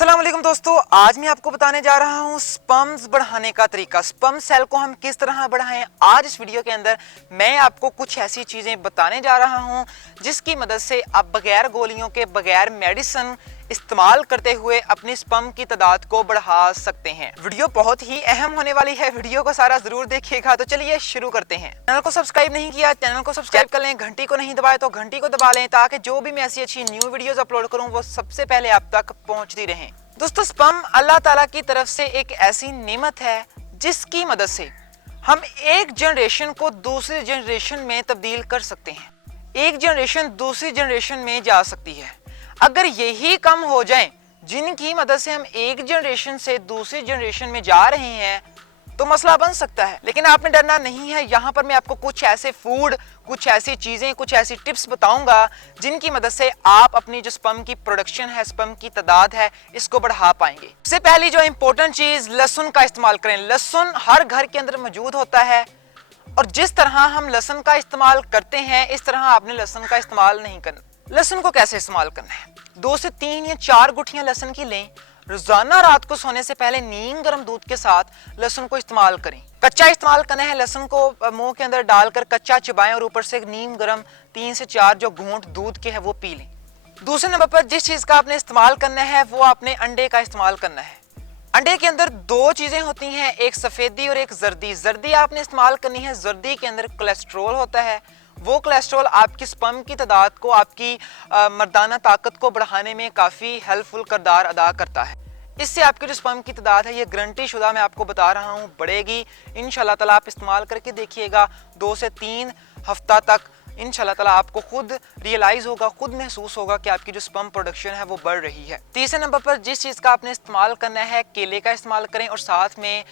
अस्सलाम वालेकुम दोस्तों, आज मैं आपको बताने जा रहा हूँ स्पर्म्स बढ़ाने का तरीका। स्पर्म सेल को हम किस तरह बढ़ाएं। आज इस वीडियो के अंदर मैं आपको कुछ ऐसी चीजें बताने जा रहा हूँ जिसकी मदद से आप बगैर गोलियों के, बगैर मेडिसिन इस्तेमाल करते हुए अपनी स्पर्म की तादाद को बढ़ा सकते हैं। वीडियो बहुत ही अहम होने वाली है, वीडियो को सारा जरूर देखिएगा। तो चलिए शुरू करते हैं। चैनल को सब्सक्राइब नहीं किया, चैनल को सब्सक्राइब कर लें, घंटी को नहीं दबाए तो घंटी को दबा लें ताकि जो भी मैं ऐसी अच्छी न्यू वीडियोस अपलोड करूं वो सबसे पहले आप तक पहुंचती रहें। दोस्तों, स्पर्म अल्लाह ताला की तरफ से एक ऐसी नेमत है जिसकी मदद से हम एक जनरेशन को दूसरी जनरेशन में तब्दील कर सकते हैं। एक जनरेशन दूसरी जनरेशन में जा सकती है। अगर यही कम हो जाए जिनकी मदद से हम एक जनरेशन से दूसरी जनरेशन में जा रहे हैं तो मसला बन सकता है। लेकिन आपने डरना नहीं है। यहाँ पर मैं आपको कुछ ऐसे फूड, कुछ ऐसी चीजें, कुछ ऐसी टिप्स बताऊंगा जिनकी मदद से आप अपनी जो स्पर्म की प्रोडक्शन है, स्पर्म की तादाद है, इसको बढ़ा पाएंगे। सबसे पहली जो इंपॉर्टेंट चीज, लहसुन का इस्तेमाल करें। लहसुन हर घर के अंदर मौजूद होता है और जिस तरह हम लहसुन का इस्तेमाल करते हैं इस तरह आपने लहसुन का इस्तेमाल नहीं करना। लहसुन को कैसे इस्तेमाल करना है? 2 से 3 या 4 गुठलियां लहसुन की लें। रोजाना रात को सोने से पहले नीम गर्म दूध के साथ लहसुन को इस्तेमाल करें। कच्चा इस्तेमाल करना है। लहसुन को मुंह के अंदर डालकर कच्चा चबाएं और ऊपर से नीम गर्म 3 से 4 जो घूंट दूध के है वो पी लें। दूसरे नंबर पर जिस चीज का आपने इस्तेमाल करना है वो आपने अंडे का इस्तेमाल करना है। अंडे के अंदर 2 चीजें होती हैं, एक सफेदी और एक जर्दी। जर्दी आपने इस्तेमाल करनी है। जर्दी के अंदर कोलेस्ट्रॉल होता है। वो कोलेस्ट्रॉल आपकी स्पर्म की तादाद को, आपकी मर्दाना ताकत को बढ़ाने में काफी हेल्पफुल किरदार अदा करता है। इससे आपकी जो स्पर्म की तादाद है ये गारंटी शुदा मैं आपको बता रहा हूँ बढ़ेगी। इंशाल्लाह ताला आप इस्तेमाल करके देखिएगा। 2 से 3 हफ्ता तक इंशाल्लाह ताला आपको खुद रियलाइज होगा, खुद महसूस होगा कि आपकी जो स्पर्म प्रोडक्शन है वो बढ़ रही है। तीसरे नंबर पर जिस चीज का आपने इस्तेमाल करना है, केले का इस्तेमाल करें और साथ में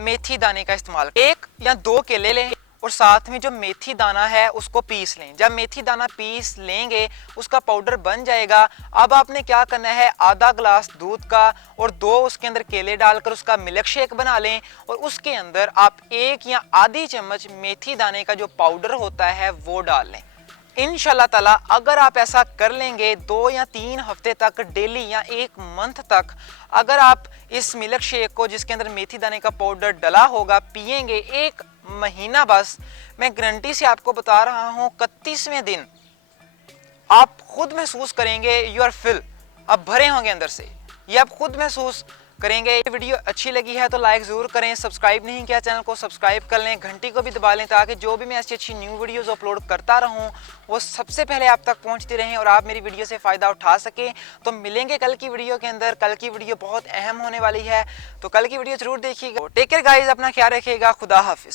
मेथी दाने का इस्तेमाल। 1 या 2 केले लें और साथ में जो मेथी दाना है उसको पीस लें। जब मेथी दाना पीस लेंगे उसका पाउडर बन जाएगा। अब आपने क्या करना है, आधा ग्लास दूध का और 2 उसके अंदर केले डालकर उसका मिल्क शेक बना लें और उसके अंदर आप 1 या आधी चम्मच मेथी दाने का जो पाउडर होता है वो डाल लें। इंशाल्लाह ताला अगर आप ऐसा कर लेंगे 2 या 3 हफ्ते तक डेली या 1 मंथ तक, अगर आप इस मिल्क शेक को जिसके अंदर मेथी दाने का पाउडर डला होगा पिएंगे 1 महीना, बस मैं गारंटी से आपको बता रहा हूं 31वें दिन आप खुद महसूस करेंगे यू आर फिल, आप भरे होंगे अंदर से, ये आप खुद महसूस करेंगे। ये वीडियो अच्छी लगी है तो लाइक जरूर करें। सब्सक्राइब नहीं किया चैनल को सब्सक्राइब कर लें, घंटी को भी दबा लें ताकि जो भी मैं अच्छी अच्छी न्यू वीडियोस अपलोड करता रहूं वो सबसे पहले आप तक पहुंचती रहें और आप मेरी वीडियो से फ़ायदा उठा सकें। तो मिलेंगे कल की वीडियो के अंदर। कल की वीडियो बहुत अहम होने वाली है तो कल की वीडियो जरूर देखिएगा। टेक केयर गाइस, अपना ख्याल रखिएगा। खुदा हाफिज।